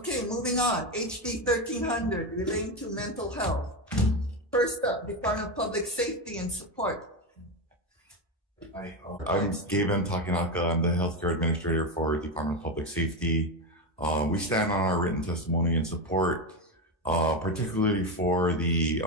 Okay, moving on. HB 1300 relating to mental health. First up, Department of Public Safety and Support. Hi, I'm Gabe M. Takanaka. I'm the healthcare administrator for Department of Public Safety. We stand on our written testimony and support, particularly for the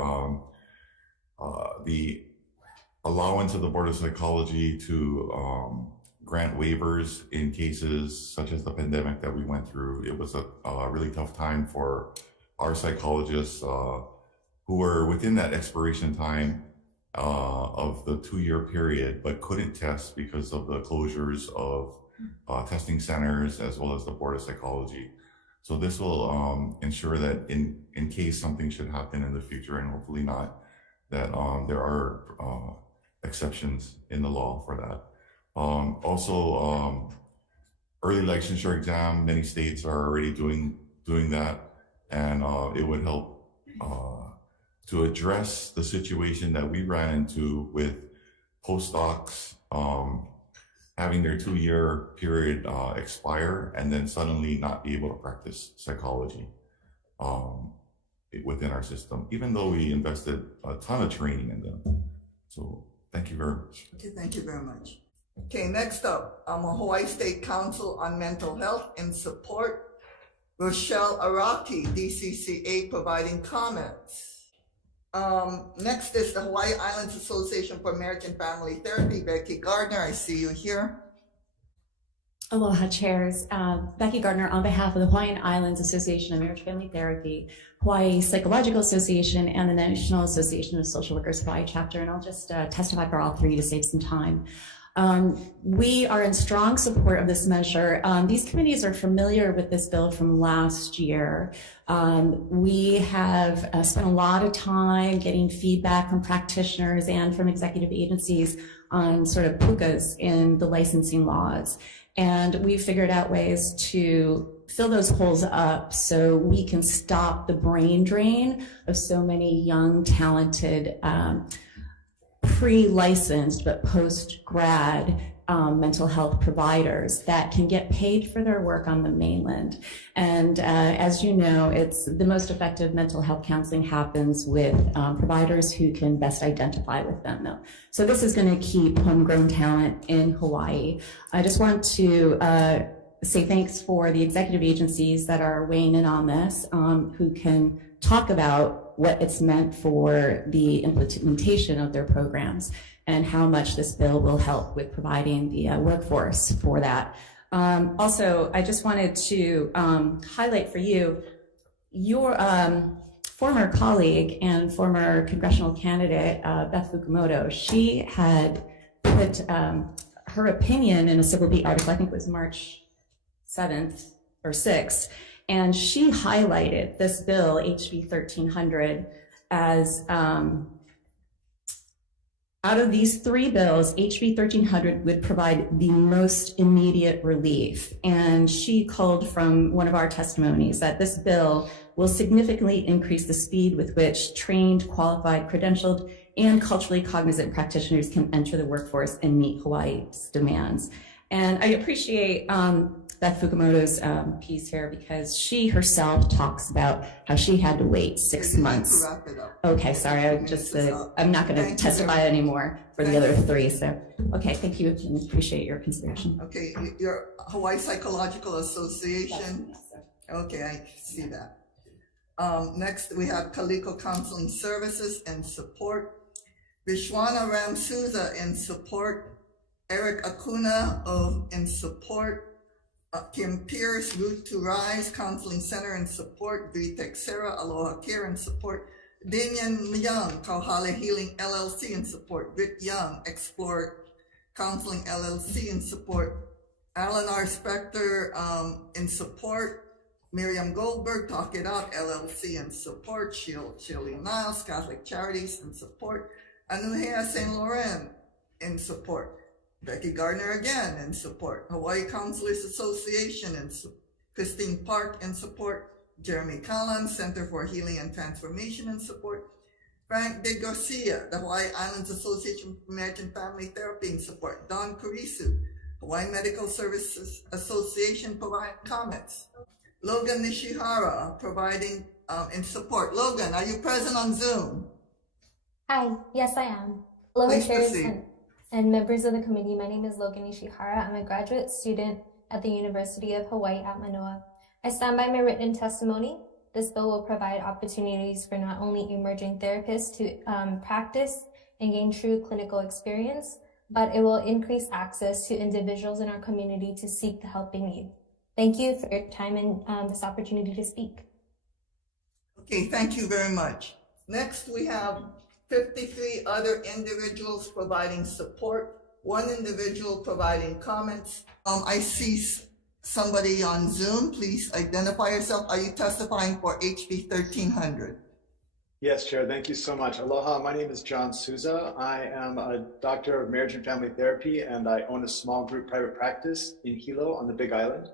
allowance of the Board of Psychology to grant waivers in cases such as the pandemic that we went through. It was a really tough time for our psychologists who were within that expiration time of the 2-year period, but couldn't test because of the closures of testing centers as well as the Board of Psychology. So this will ensure that in case something should happen in the future, and hopefully not, that there are exceptions in the law for that. Also, early licensure exam, many states are already doing that, and it would help to address the situation that we ran into with postdocs having their 2-year period expire and then suddenly not be able to practice psychology within our system, even though we invested a ton of training in them. So thank you very much. Okay, thank you very much. Okay, next up, Hawaii State Council on Mental Health and Support. Rochelle Araki, DCCA, providing comments. Next is the Hawaii Islands Association for Marriage and Family Therapy. Becky Gardner, I see you here. Aloha, chairs. Becky Gardner on behalf of the Hawaiian Islands Association of Marriage and Family Therapy, Hawaii Psychological Association, and the National Association of Social Workers Hawaii chapter, and I'll just testify for all three to save some time. We are in strong support of this measure. These committees are familiar with this bill from last year. We have spent a lot of time getting feedback from practitioners and from executive agencies on sort of pukas in the licensing laws. And we figured out ways to fill those holes up so we can stop the brain drain of so many young, talented, pre-licensed but post-grad mental health providers that can get paid for their work on the mainland. And as you know, it's the most effective mental health counseling happens with providers who can best identify with them, though. So this is going to keep homegrown talent in Hawaii. I just want to say thanks for the executive agencies that are weighing in on this, who can talk about what it's meant for the implementation of their programs and how much this bill will help with providing the workforce for that. Also, I just wanted to highlight for you, your former colleague and former congressional candidate, Beth Fukumoto. She had put her opinion in a Civil Beat article, I think it was March 7th or 6th, and she highlighted this bill, HB 1300, as out of these three bills, HB 1300 would provide the most immediate relief. And she called from one of our testimonies that this bill will significantly increase the speed with which trained, qualified, credentialed, and culturally cognizant practitioners can enter the workforce and meet Hawaii's demands. And I appreciate Beth Fukumoto's piece here because she herself talks about how she had to wait 6 months. Okay, sorry, I'm not going to testify anymore for the other three. So, okay, thank you and appreciate your consideration. Okay, your Hawaii Psychological Association. Yes, sir. Okay, I see that. Next, we have Kaliko Counseling Services and Support. Vishwana Ramsuza in support. Eric Acuna in support. Kim Pierce, Route to Rise Counseling Center in support. VTech Sarah, Aloha Care in support. Damian Young, Kauhale Healing LLC in support. Rick Young, Explore Counseling LLC in support. Alan R. Spector in support. Miriam Goldberg, Talk It Out LLC in support. Shirley Niles, Catholic Charities in support. Anuhea St. Laurent in support. Becky Gardner again in support. Hawaii Counselors Association in support. Christine Park in support. Jeremy Callan, Center for Healing and Transformation in support. Frank De Garcia, the Hawaii Islands Association for Marriage and Family Therapy in support. Don Kurisu, Hawaii Medical Services Association, provide comments. Logan Nishihara, providing in support. Logan, are you present on Zoom? Hi, yes I am. Hello, Please chairs proceed. and members of the committee. My name is Logan Ishihara. I'm a graduate student at the University of Hawaii at Manoa. I stand by my written testimony. This bill will provide opportunities for not only emerging therapists to practice and gain true clinical experience, but it will increase access to individuals in our community to seek the help they need. Thank you for your time and this opportunity to speak. Okay, thank you very much. Next, we have 53 other individuals providing support, one individual providing comments. I see somebody on Zoom. Please identify yourself. Are you testifying for HB 1300? Yes, Chair. Thank you so much. Aloha. My name is John Souza. I am a doctor of marriage and family therapy, and I own a small group private practice in Hilo on the Big Island.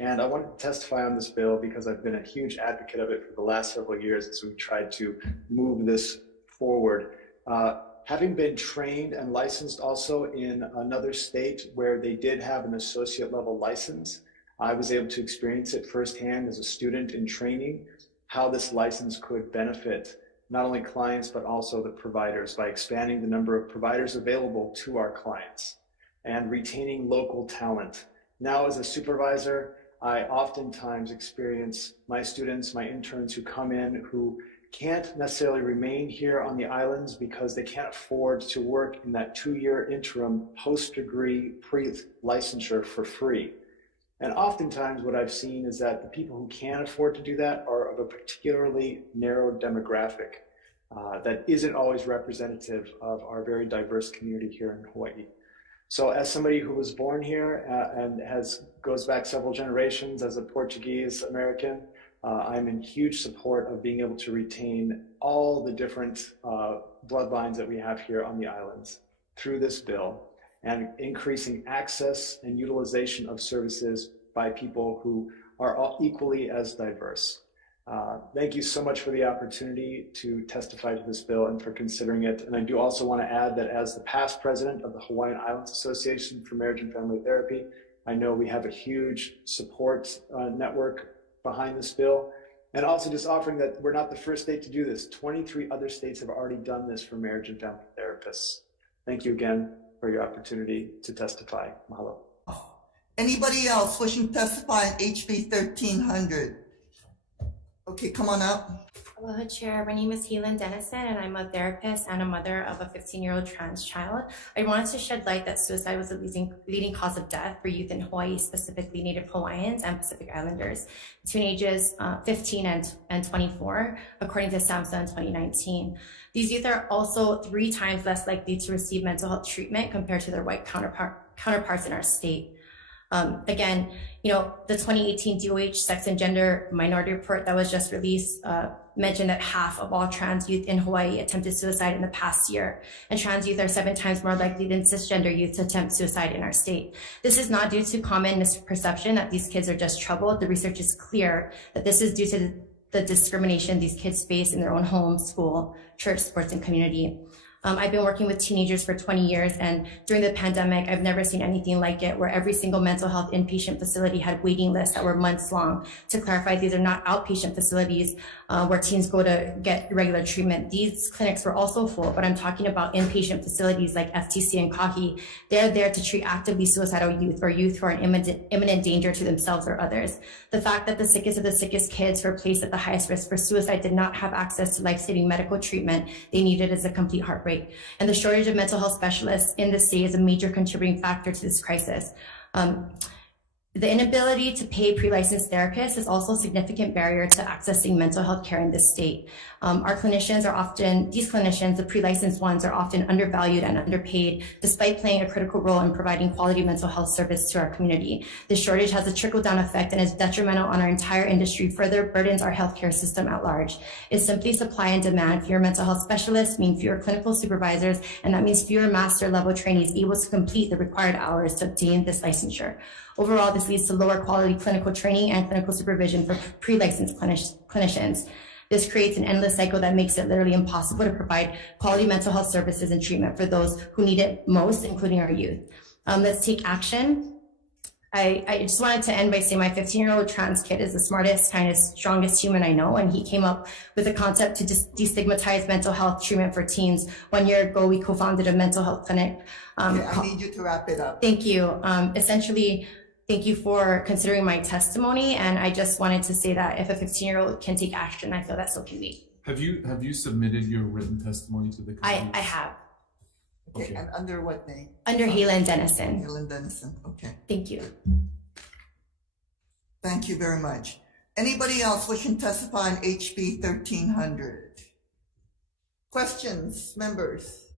And I wanted to testify on this bill because I've been a huge advocate of it for the last several years as we tried to move this forward. Having been trained and licensed also in another state where they did have an associate level license, I was able to experience it firsthand as a student in training, how this license could benefit not only clients, but also the providers by expanding the number of providers available to our clients and retaining local talent. Now as a supervisor, I oftentimes experience my students, my interns who come in who can't necessarily remain here on the islands because they can't afford to work in that 2-year interim post-degree pre-licensure for free. And oftentimes what I've seen is that the people who can afford to do that are of a particularly narrow demographic that isn't always representative of our very diverse community here in Hawaii. So as somebody who was born here and goes back several generations as a Portuguese American, I'm in huge support of being able to retain all the different bloodlines that we have here on the islands through this bill and increasing access and utilization of services by people who are all equally as diverse. Thank you so much for the opportunity to testify to this bill and for considering it. And I do also want to add that as the past president of the Hawaiian Islands Association for Marriage and Family Therapy, I know we have a huge support network behind this bill. And also just offering that we're not the first state to do this. 23 other states have already done this for marriage and family therapists. Thank you again for your opportunity to testify. Mahalo. Anybody else wishing to testify on HB 1300? Okay, come on up. Aloha, Chair. My name is Helen Dennison, and I'm a therapist and a mother of a 15-year-old trans child. I wanted to shed light that suicide was the leading cause of death for youth in Hawaii, specifically Native Hawaiians and Pacific Islanders, between ages 15 and 24, according to SAMHSA in 2019. These youth are also 3 times less likely to receive mental health treatment compared to their white counterparts in our state. Again, the 2018 DOH Sex and Gender Minority Report that was just released mentioned that half of all trans youth in Hawaii attempted suicide in the past year, and trans youth are 7 times more likely than cisgender youth to attempt suicide in our state. This is not due to common misperception that these kids are just troubled. The research is clear that this is due to the discrimination these kids face in their own home, school, church, sports, and community. I've been working with teenagers for 20 years, and during the pandemic, I've never seen anything like it, where every single mental health inpatient facility had waiting lists that were months long. To clarify, these are not outpatient facilities where teens go to get regular treatment. These clinics were also full, but I'm talking about inpatient facilities like FTC and Kahi. They're there to treat actively suicidal youth or youth who are in imminent danger to themselves or others. The fact that the sickest of the sickest kids who are placed at the highest risk for suicide did not have access to life-saving medical treatment they needed is a complete heartbreak. And the shortage of mental health specialists in the state is a major contributing factor to this crisis. The inability to pay pre-licensed therapists is also a significant barrier to accessing mental health care in this state. These clinicians, the pre-licensed ones, are often undervalued and underpaid, despite playing a critical role in providing quality mental health service to our community. This shortage has a trickle-down effect and is detrimental on our entire industry, further burdens our healthcare system at large. It's simply supply and demand. Fewer mental health specialists mean fewer clinical supervisors, and that means fewer master-level trainees able to complete the required hours to obtain this licensure. Overall, this leads to lower quality clinical training and clinical supervision for pre-licensed clinicians. This creates an endless cycle that makes it literally impossible to provide quality mental health services and treatment for those who need it most, including our youth. Let's take action. I just wanted to end by saying my 15-year-old trans kid is the smartest, kindest, strongest human I know, and he came up with a concept to destigmatize mental health treatment for teens. 1 year ago, we co-founded a mental health clinic. Okay, I need you to wrap it up. Thank you. Essentially, thank you for considering my testimony, and I just wanted to say that if a 15-year-old can take action, I feel that so can we. Have you submitted your written testimony to the committee? I have. Okay, Okay. and under what name? Under Helen Dennison. Helen Dennison, okay. Thank you. Thank you very much. Anybody else wishing to testify on HB 1300? Questions, members?